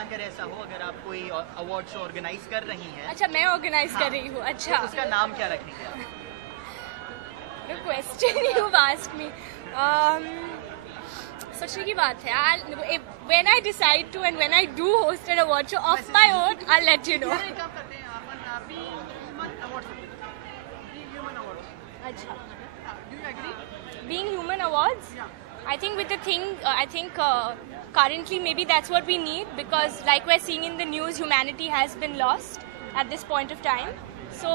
सलमान का ऐसा हो, अगर आप कोई अवार्ड शो ऑर्गेनाइज कर रही हैं। अच्छा, मैं ऑर्गेनाइज कर रही हूँ। अच्छा, तो उसका नाम क्या रखेंगे आप? The question you've asked me. सोचने की बात है। When I decide to and when I do host an award show of my own, I'll let you know. अच्छा. Do you agree? Being Human Awards? I think with the thing, currently maybe that's what we need, because like we're seeing in the news, humanity has been lost at this point of time. So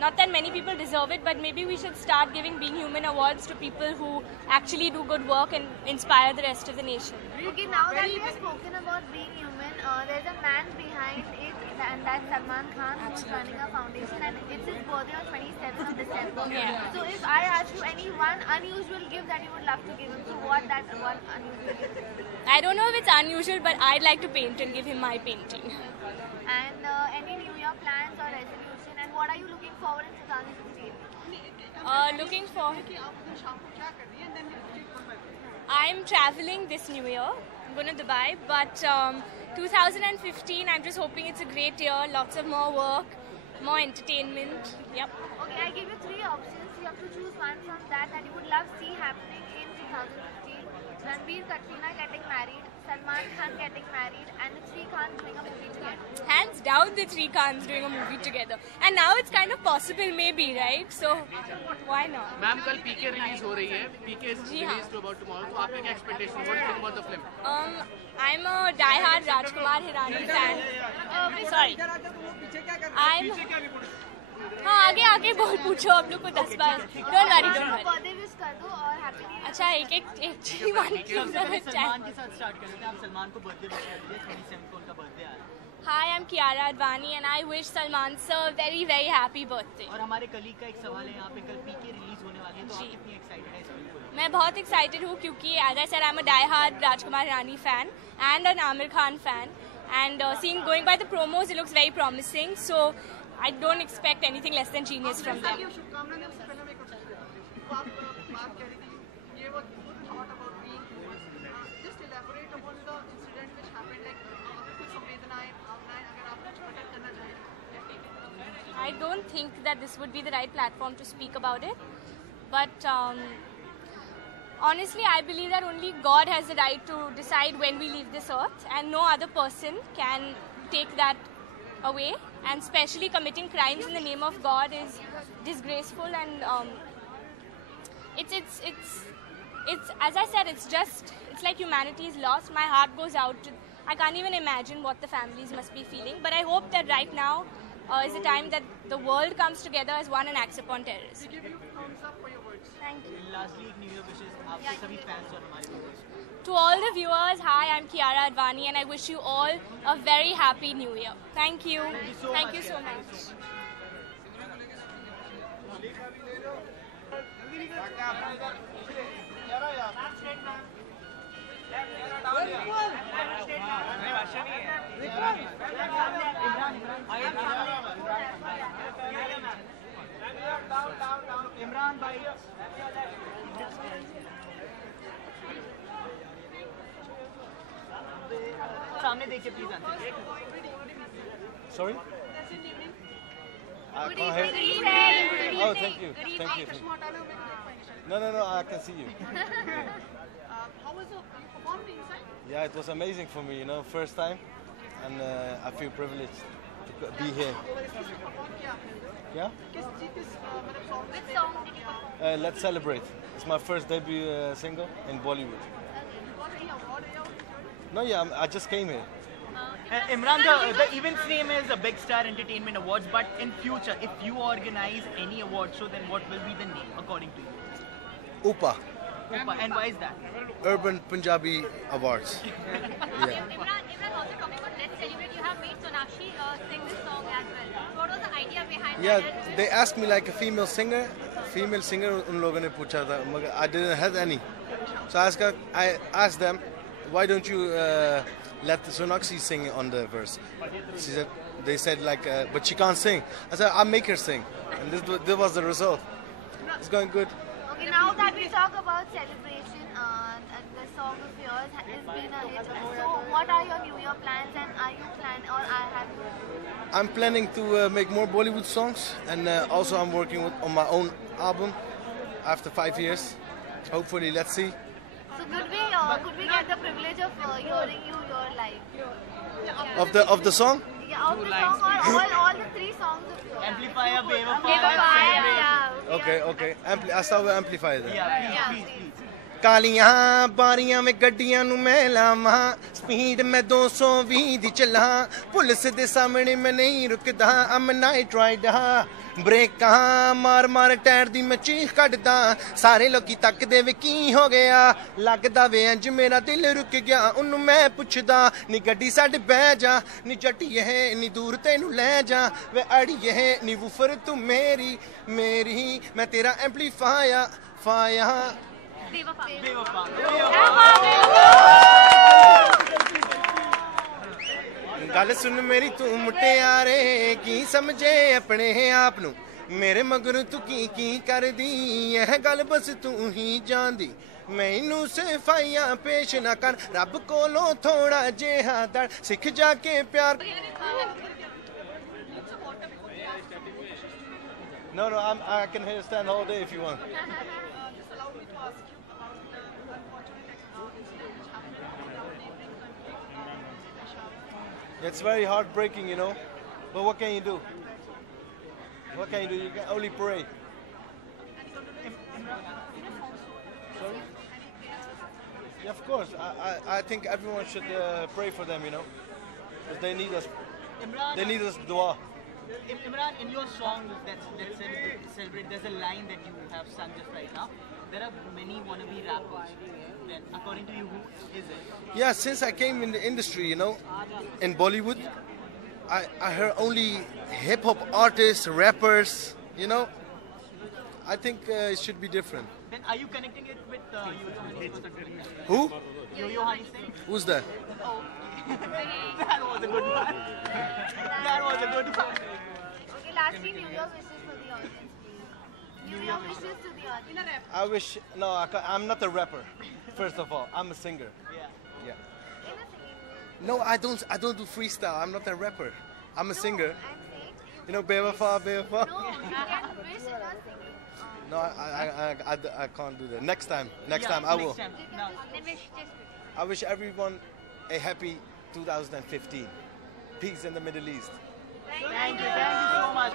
not that many people deserve it, but maybe we should start giving Being Human Awards to people who actually do good work and inspire the rest of the nation. Okay, now that we have spoken about being human, there's a man behind it, and that's Salman Khan, who's running a foundation, and it's his birthday on 27th of December. Yeah. So if I ask you any one unusual gift that you would love to give him, so what that one unusual gift is? I don't know if it's unusual, but I'd like to paint and give him my painting. And any New Year plans or resolution, and what are you looking forward in 2016? Looking for... I'm traveling this New Year. I'm going to Dubai, but 2015, I'm just hoping it's a great year. Lots of more work, more entertainment. Yep. Okay, I give you 3 options. You have to choose one from that you would love to see happening in 2015. Ranbir Katrina getting married, Salman Khan getting married, and the 3 Khans doing a movie together. Hands down, the 3 Khans doing a movie together. And now it's kind of possible, maybe, right? So, why not? Ma'am कल पीके release हो रही है, पीके is released about tomorrow. तो आपके क्या expectation? What do you think about the film? I'm a die-hard Rajkumar Hirani fan. Sorry. हाँ, आगे बोल पूछो, आप लोग को 10 बार. Don't worry. बर्थडे विश कर दो और हैप्पी न्यू ईयर. अच्छा, एक चीज सलमान के साथ स्टार्ट करेंगे। आप सलमान को बर्थडे विश कर दीजिए, 27 को उनका बर्थडे आ रहा है। Hi, I'm Kiara Advani and I wish Salman sir a very, very happy birthday. और हमारे कलीग का एक सवाल है, यहाँ पे कल पीके रिलीज होने वाली है, तो आप कितनी एक्साइटेड है इस फिल्म को? मैं बहुत excited हूँ क्योंकि as I said, I'm a die-hard Rajkumar Hirani fan and an Aamir Khan fan, and going by the promos, it looks very promising. So I don't expect anything less than genius from them. I don't think that this would be the right platform to speak about it, but honestly, I believe that only God has the right to decide when we leave this earth, and no other person can take that away. And especially committing crimes in the name of God is disgraceful, and it's as I said, it's like humanity is lost. My heart goes out to, I can't even imagine what the families must be feeling, but I hope that right now is the time that the world comes together as one and acts upon terrorism. We give you thumbs up for your words. Thank you. Lastly, एक New Year wishes आपके सभी fans और हमारे viewers को। To all the viewers, hi, I'm Kiara Advani and I wish you all a very happy New Year. Thank you. Thank you so much. Imran भाई सामने देखिए please answer. Sorry? I Good can't hear evening. you. Good evening. Oh, thank you. Thank you. No, I can see you. How was it? You performed inside? Yeah, it was amazing for me, first time. And I feel privileged to be here. Yeah? Which song did you perform? Let's Celebrate. It's my first debut single in Bollywood. No, yeah, I just came here. Imran, the event's name is Big Star Entertainment Awards, but in future, if you organize any award show, then what will be the name according to you? Upa, And why is that? Urban Punjabi Awards. Yeah. Imran, also talking about Let's Celebrate, you have made Sonakshi sing this song as well. What was the idea behind Yeah, that? they asked me like a female singer. उन लोगों ने पूछा था, मगर I didn't have any. So I asked them, why don't you let Sonakshi sing on the verse? They said but she can't sing. I said, I'll make her sing. And this was the result. It's going good. Okay, now that we talk about celebration, the song of yours has been a hit. So, what are your New Year plans, and are you planning, or have you? I'm planning to make more Bollywood songs, and also I'm working on my own album after 5 years. Hopefully, let's see. So, could we get the privilege of hearing you your live? Of the song? Yeah, of the song, or all the 3 songs of yours. Amplifier, Bevafaa, Yeah. Okay. I start with Amplifier then. Yeah, please. ਕਾਲੀਆਂ ਬਾਰੀਆਂ ਵਿੱਚ ਗੱਡੀਆਂ ਨੂੰ ਮੈਂ ਲਾਵਾਂ speed ਮੈਂ 220 ਦੀ ਚੱਲਾਂ police ਦੇ ਸਾਹਮਣੇ ਮੈਂ ਨਹੀਂ ਰੁਕਦਾ ਅਮ ਨਾਈਟ ਰਾਈਡਰ ਬ੍ਰੇਕਾਂ ਮਾਰ ਟਾਇਰ ਦੀ ਮੈਂ ਚੀਖ ਕੱਢਦਾ ਸਾਰੇ ਲੋਕੀ ਤੱਕਦੇ ਵੇ ਕੀ ਹੋ ਗਿਆ ਲੱਗਦਾ ਵੇ ਇੰਜ ਮੇਰਾ ਦਿਲ ਰੁਕ ਗਿਆ ਉਹਨੂੰ ਮੈਂ ਪੁੱਛਦਾ ਨੀ ਗੱਡੀ ਸਾਡੇ ਬਹਿ ਜਾ ਨੀ ਜੱਟੀਏ ਨੀ ਦੂਰ ਤੈਨੂੰ ਲੈ ਜਾ ਵੇ ਅੜੀਏ ਨੀ ਵੂਫਰ ਤੂੰ ਮੇਰੀ ਮੈਂ ਤੇਰਾ ਐਂਪਲੀਫਾਇਰ ਗੱਲ ਸੁਣ ਮੇਰੀ ਤੂੰ ਮੁਟਿਆਰੇ ਕੀ ਸਮਝੇ ਆਪਣੇ ਆਪ ਨੂੰ ਮੇਰੇ ਮਗਰ ਤੂੰ ਕੀ ਕਰਦੀ ਇਹ ਗੱਲ ਬਸ ਤੂੰ ਹੀ ਜਾਣਦੀ ਮੈਨੂੰ ਸਿਫਾਈਆਂ ਪੇਸ਼ ਨਾ ਕਰ ਰੱਬ ਕੋਲੋਂ ਥੋੜਾ ਜਿਹਾ ਦਰ ਸਿੱਖ ਜਾ ਕੇ ਪਿਆਰ No, I can stand all day if you want. Just allow me to ask you about the unfortunate accidents which happened around neighboring country. It's very heartbreaking, you know. But what can you do? What can you do? You can only pray. Sorry? Yeah, of course. I think everyone should pray for them, you know. Because they need us. They need us dua. Imran, in your song let's celebrate, there's a line that you have sung just right now. There are many wannabe rappers. Then, according to you, who is it? Yeah, since I came in the industry, you know, in Bollywood, I heard only hip-hop artists, rappers, you know. I think it should be different. Then, are you connecting it with Yo-Yo Honey Singh? Who? Yo-Yo Honey Singh? Who's that? Oh, that was a good one. That was a good one. Okay, lastly, New Year wishes for the audience, please. New Year wishes to the audience. I wish. No, I'm not a rapper. First of all, I'm a singer. Yeah. Yeah. In a singing. No, I don't do freestyle. I'm not a rapper. I'm a singer. I'm saying You know, Bevafaa. no, you can wish in a singing. No, I can't do that. Next time Yeah, I will. next time. Now, Then wish, just wish. I wish everyone a happy 2015. Peace in the Middle East. thank you so much.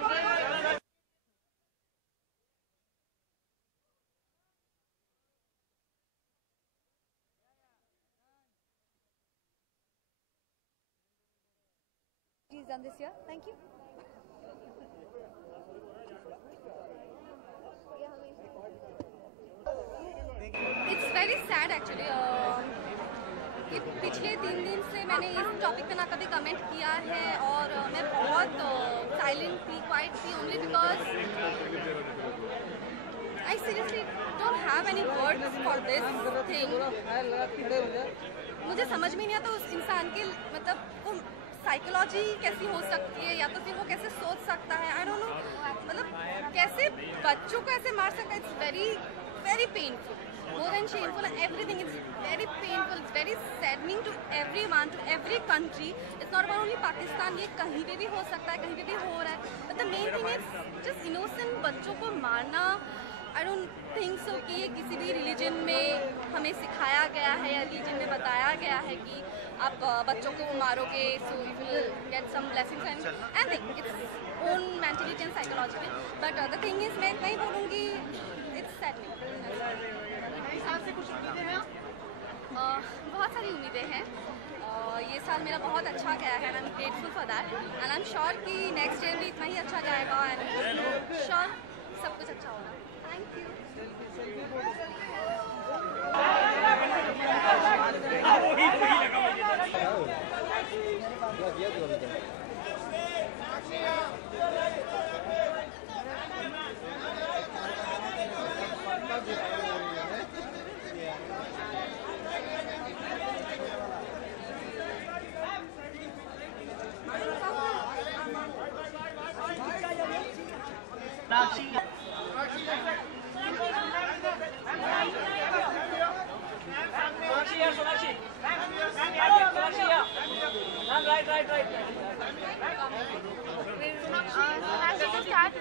He's done this year. Thank you. It's very sad actually. कि पिछले 3 दिन से मैंने इस topic पे ना कभी comment किया है और मैं बहुत साइलेंट थी, क्वाइट थी, only because I seriously don't have any words for this thing. मुझे समझ में नहीं आता उस इंसान के मतलब वो साइकोलॉजी कैसी हो सकती है या तो फिर वो कैसे सोच सकता है. आई डोंट नो मतलब कैसे बच्चों को ऐसे मार सकता है. It's very very painful. More than shameful, everything is very painful. It's very saddening to everyone, to every country. It's not about only Pakistan. ये कहीं पे भी हो सकता है, कहीं पे भी हो रहा है. But the main thing is just innocent बच्चों को मारना. I don't think so कि ये किसी भी religion में हमें सिखाया गया है या religion में बताया गया है कि आप बच्चों को मारोगे so you will get some blessings and think it's own mentality and psychology. But the thing is मैं नहीं बोलूँगी it's saddening. साल से कुछ उम्मीदें हैं? बहुत सारी उम्मीदें हैं. ये साल मेरा बहुत अच्छा गया है and I'm grateful for that and I'm sure कि next year भी इतना ही अच्छा जाएगा and sure सब कुछ अच्छा होगा. Thank you. Sakshi. Sonakshi, to start,